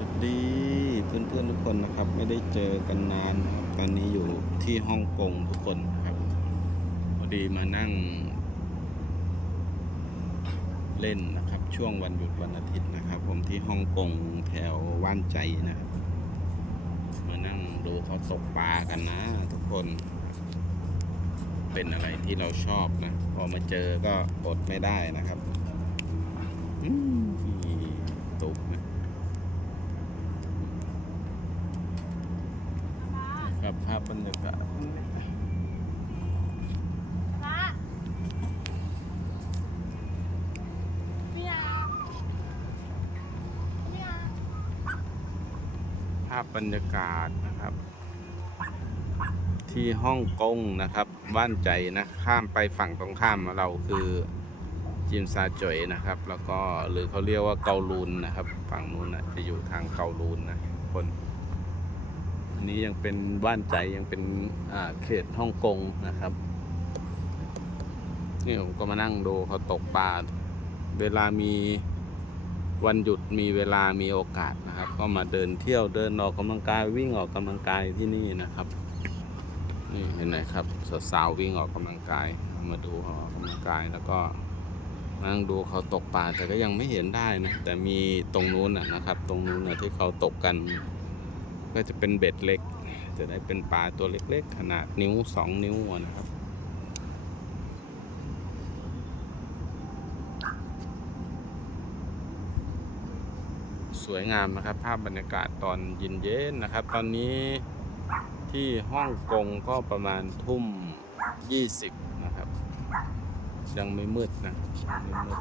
วัสดีเพื่อนๆทุกคนนะครับ ไม่ได้เจอกันนานครับตอนนี้อยู่ที่ฮ่องกงทุกคนครับพอดีมานั่ง เล่นนะครับ ช่วงวันหยุดวันอาทิตย์นะครับ ผมที่ฮ่องกงแถวว่านใจนะครับ มานั่งดูเขาตกปลากันนะ ทุกคน เป็นอะไรที่เราชอบนะ พอมาเจอก็อดไม่ได้นะครับ อืมตกนะ ครับภาพบรรยากาศป้าไม่อาไม่อาภาพบรรยากาศนะครับ ที่ฮ่องกงนะครับ บ้านใจนะข้ามไปฝั่งตรงข้ามเราคือจิมซาจอยนะครับ แล้วก็หรือเขาเรียกว่าเกาลูนนะครับ ฝั่งนู้นนะจะอยู่ทางเกาลูนนะคน นี้ยังเป็นบ้านใจยังเป็นเขตฮ่องกงนะครับ นี่ผมก็มานั่งดูเขาตกปลาเวลามีวันหยุดมีเวลามีโอกาสนะครับ ก็มาเดินเที่ยวเดินออกกำลังกายวิ่งออกกำลังกายที่นี่นะครับนี่เห็นไหมครับสาวๆวิ่งออกกำลังกายมาดูออกกำลังกายแล้วก็นั่งดูเขาตกปลาแต่ก็ยังไม่เห็นได้นะแต่มีตรงนู้นนะนะครับ ตรงนู้นนะที่เขาตกกัน ก็จะเป็นเบ็ดเล็ก จะได้เป็นปลาตัวเล็กๆ ขนาดนิ้วสองนิ้วนะครับสวยงามนะครับ ภาพบรรยากาศตอนเย็นเย็นๆนะครับ ตอนนี้ที่ฮ่องกงก็ประมาณทุ่ม 20 นะครับ ยังไม่มืดนะยังไม่มืด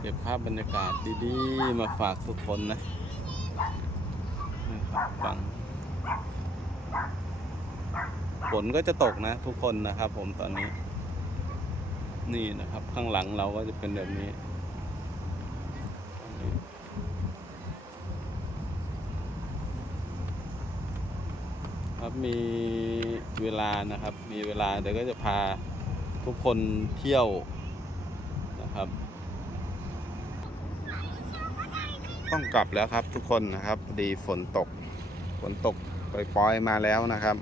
เก็บภาพบรรยากาศดีๆ มาฝากทุกคนนะ ฟังฝนก็จะตกนะ ทุกคนนะครับ ผมตอนนี้ นี่นะครับ ข้างหลังเราก็จะเป็นแบบนี้ครับมีเวลานะครับ มีเวลาเดี๋ยวก็จะพาทุกคนเที่ยวนะครับ ต้องกลับแล้วครับทุกคนนะครับพอดีฝนตก ฝนตกปล่อยๆมาแล้วนะครับ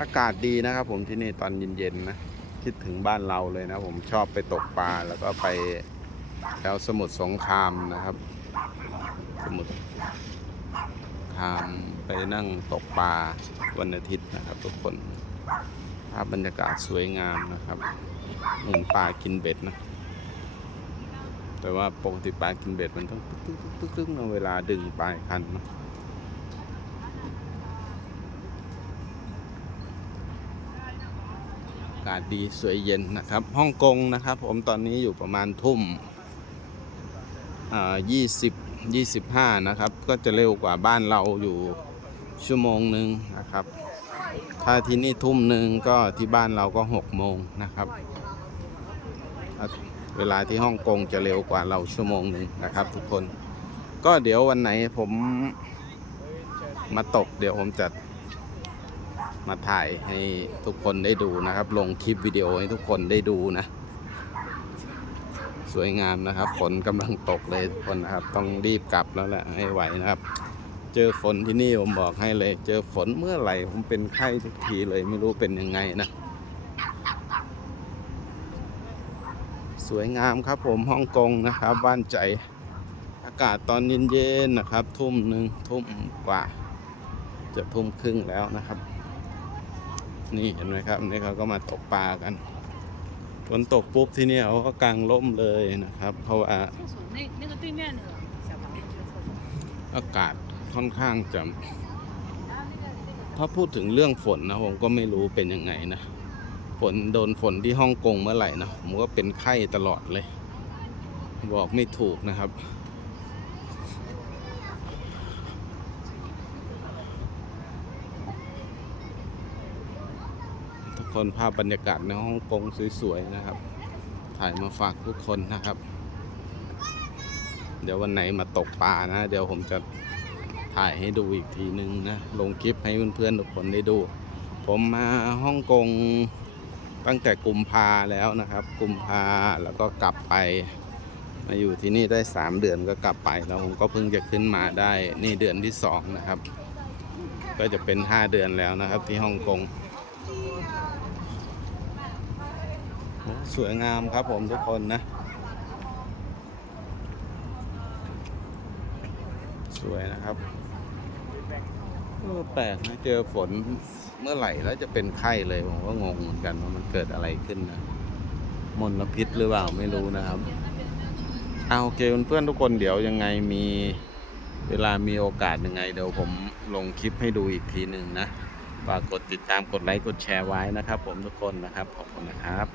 อากาศดีนะครับ ผมที่นี่ตอนเย็นๆนะคิดถึงบ้านเราเลยนะ ผมชอบไปตกปลาแล้วก็ไปแถวสมุทรสงครามนะครับ สมุทรทางไปนั่งตกปลาวันอาทิตย์นะครับ ทุกคนภาพบรรยากาศสวยงามนะครับหมือนปลากินเบ็ดนะแต่ว่าปกติปลากินเบ็ดมันต้องตึ๊กตึ๊กตึ๊กตึ๊กนเวลาดึงปลายคันนะากาศดีสวยเย็นนะครับฮ่องกงนะครับ ผมตอนนี้อยู่ประมาณทุ่มอ่ายี่สิบ25นะครับ ก็จะเร็วกว่าบ้านเราอยู่ชั่วโมงหนึ่งนะครับ ถ้าที่นี่ทุ่มหนึ่งก็ที่บ้านเราก็6โมงนะครับ เวลาที่ฮ่องกงจะเร็วกว่าเราชั่วโมงหนึ่งนะครับ ทุกคน ก็เดี๋ยววันไหนผมมาตกเดี๋ยวผมจะ มาถ่ายให้ทุกคนได้ดูนะครับ ลงคลิปวิดีโอให้ทุกคนได้ดูนะ สวยงามนะครับ ฝนกำลังตกเลยทุกคนนะครับ ต้องรีบกลับแล้วแหละให้ไหวนะครับ เจอฝนที่นี่ผมบอกให้เลย เจอฝนเมื่อไหร่ผมเป็นไข้ทุกทีเลยไม่รู้เป็นยังไงนะ สวยงามครับผมฮ่องกงนะครับ บ้านใจอากาศตอนเย็นๆนะครับ ทุ่มหนึ่งทุ่มกว่าจะทุ่มครึ่งแล้วนะครับ นี่เห็นไหมครับนี่เขาก็มาตกปลากันฝนตกปุ๊บที่นี่เขาก็กางล่มเลยนะครับ เพราะว่าอากาศค่อนข้างจะถ้าพูดถึงเรื่องฝนนะผมก็ไม่รู้เป็นยังไงนะฝนโดนฝนที่ฮ่องกงเมื่อไหร่นะผมก็เป็นไข้ตลอดเลย บอกไม่ถูกนะครับ คนภาพบรรยากาศในฮ่องกงสวยๆนะครับ ถ่ายมาฝากทุกคนนะครับ เดี๋ยววันไหนมาตกปลานะ เดี๋ยวผมจะถ่ายให้ดูอีกทีนึงนะ ลงคลิปให้เพื่อนๆทุกคนได้ดู ผมมาฮ่องกงตั้งแต่กุมภาแล้วนะครับ กุมภาแล้วก็กลับไป มาอยู่ที่นี่ได้สามเดือนก็กลับไปแล้วผมก็เพิ่งจะขึ้นมาได้นี่เดือนที่สองนะครับ ก็จะเป็นห้าเดือนแล้วนะครับที่ฮ่องกงโอ้ สวยงามครับผมทุกคนนะ สวยนะครับเออแปลกนะเจอฝนเมื่อไหร่แล้วจะเป็นไข้เลยผมก็งงเหมือนกันว่ามันเกิดอะไรขึ้นนะมลพิษหรือเปล่าไม่รู้นะครับเอาโอเคเพื่อนๆทุกคนเดี๋ยวยังไงมีเวลามีโอกาสยังไง เดี๋ยวผมลงคลิปให้ดูอีกทีหนึ่งนะฝากกดติดตามกดไลค์กดแชร์ไว้นะครับ ผมทุกคนนะครับขอบคุณนะครับ